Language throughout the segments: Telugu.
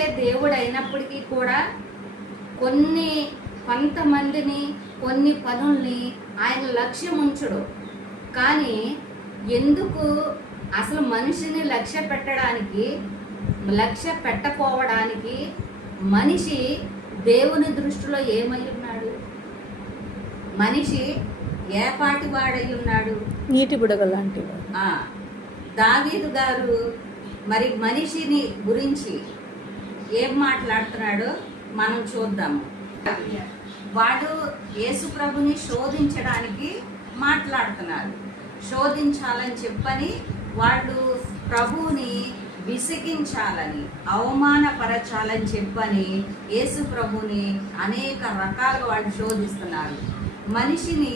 రక్షించే దేవుడు అయినప్పటికీ కూడా కొంతమందిని కొన్ని పనుల్ని ఆయన లక్ష్యం ఉంచడు. కానీ ఎందుకు అసలు మనిషిని లక్ష్య పెట్టపోవడానికి మనిషి దేవుని దృష్టిలో ఏమై ఉన్నాడు? మనిషి ఏ పాటి వాడై ఉన్నాడు? నీటి బుడగ లాంటి. దావీదు గారు మరి మనిషిని గురించి ఏం మాట్లాడుతున్నాడో మనం చూద్దాము. వాడు యేసు ప్రభుని శోధించడానికి మాట్లాడుతున్నారు. శోధించాలని చెప్పని వాళ్ళు ప్రభువుని విసిగించాలని, అవమానపరచాలని చెప్పని యేసు ప్రభుని అనేక రకాలుగా వాళ్ళు శోధిస్తున్నారు. మనిషిని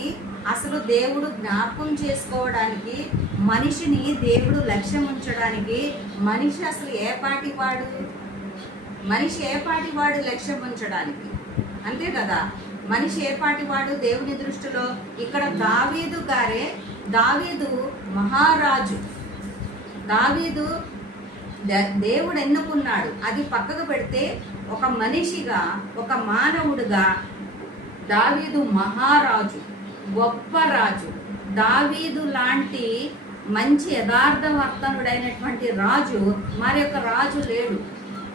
అసలు దేవుడు జ్ఞాపకం చేసుకోవడానికి, మనిషిని దేవుడు లక్ష్యం ఉంచడానికి మనిషి అసలు ఏ పాటి వాడు లక్ష్యం ఉంచడానికి? అంతే కదా, మనిషి ఏ పాటి వాడు దేవుని దృష్టిలో? ఇక్కడ దావీదు మహారాజు. దావీదు దేవుడు ఎన్నుకున్నాడు. అది పక్కకు పెడితే ఒక మనిషిగా, ఒక మానవుడిగా దావీదు మహారాజు, గొప్ప రాజు. దావీదు లాంటి మంచి యథార్థవర్తనుడైనటువంటి రాజు మరొక రాజు లేడు.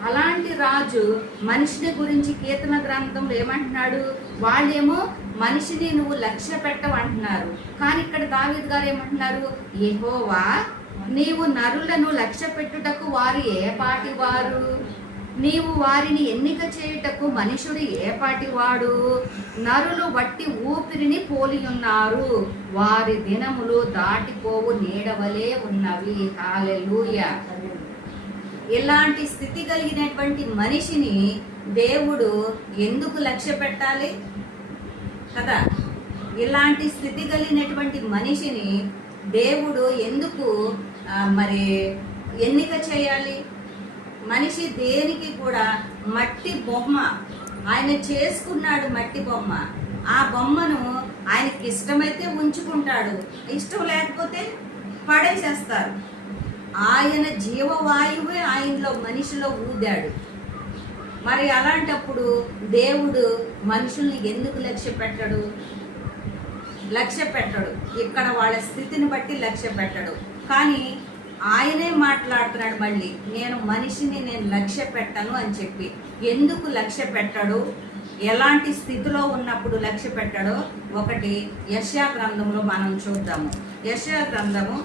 అలాంటి రాజు మనిషిని గురించి కీర్తన గ్రంథంలో ఏమంటున్నాడు? వాళ్ళేమో మనిషిని నువ్వు లక్ష్య పెట్టవంటున్నారు. కానీ ఇక్కడ దావీదు గారు ఏమంటున్నారు? యెహోవా, నీవు నరులను లక్ష్య పెట్టుటకు వారు ఏ పాటి వారు? నీవు వారిని ఎన్నిక చేయుటకు మనుషుడు ఏ పాటివాడు? నరులు వట్టి ఊపిరిని పోలి ఉన్నారు, వారి దినములు దాటిపోవు నీడవలే ఉన్నవి. హల్లెలూయా. ఇలాంటి స్థితి కలిగినటువంటి మనిషిని దేవుడు ఎందుకు లక్ష్య పెట్టాలి కదా? ఇలాంటి స్థితి కలిగినటువంటి మనిషిని దేవుడు ఎందుకు మరి ఎన్నిక చేయాలి? మనిషి దేనికి కూడా మట్టి బొమ్మ ఆయన చేసుకున్నాడు. మట్టి బొమ్మ, ఆ బొమ్మను ఆయనకి ఇష్టమైతే ఉంచుకుంటాడు, ఇష్టం లేకపోతే పడేసేస్తారు. ఆయన జీవవాయువే ఆయనలో మనిషిలో ఊదాడు. మరి అలాంటప్పుడు దేవుడు మనుషుల్ని ఎందుకు లక్ష్య పెట్టడు? ఇక్కడ వాళ్ళ స్థితిని బట్టి లక్ష్య పెట్టడు. కానీ ఆయనే మాట్లాడుతున్నాడు మళ్ళీ, నేను మనిషిని లక్ష్య పెట్టను అని చెప్పి. ఎందుకు లక్ష్య పెట్టడు? ఎలాంటి స్థితిలో ఉన్నప్పుడు లక్ష్య పెట్టడో ఒకటి యెషయా గ్రంథంలో మనం చూద్దాము. యెషయా గ్రంథము